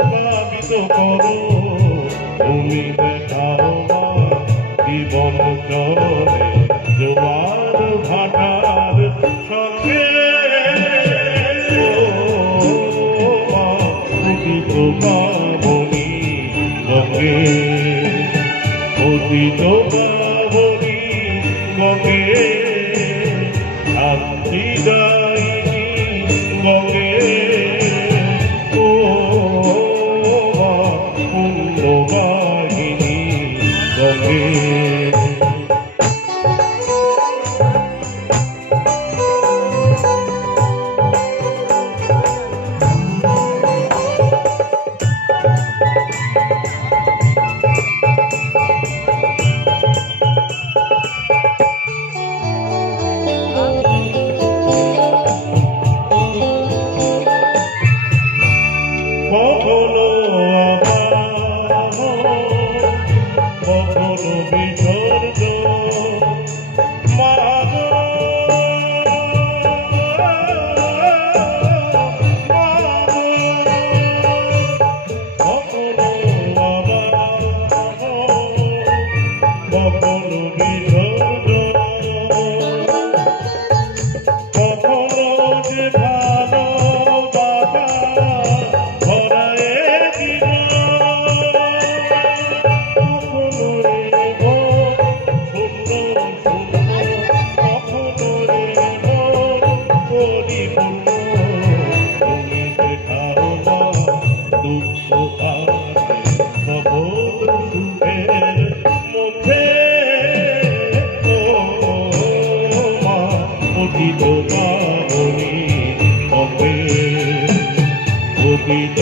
প্লাবিত করো তুমি দেখাও না জীবন চলে জোয়ার ভাটার সঙ্গে উদিত পাবনি গঙ্গে উদিত পাবনি গঙ্গে শান্তি দায়িনী গঙ্গে ও পুণ্যবাহিনী গঙ্গে কখনো কখনো বিসর্গ কখনো বিসর্গ কখনো যে ভালোবাসা তুমি দেখাও না দুঃখ সুখের মধ্যে পতিত পাবনি হবে পতিত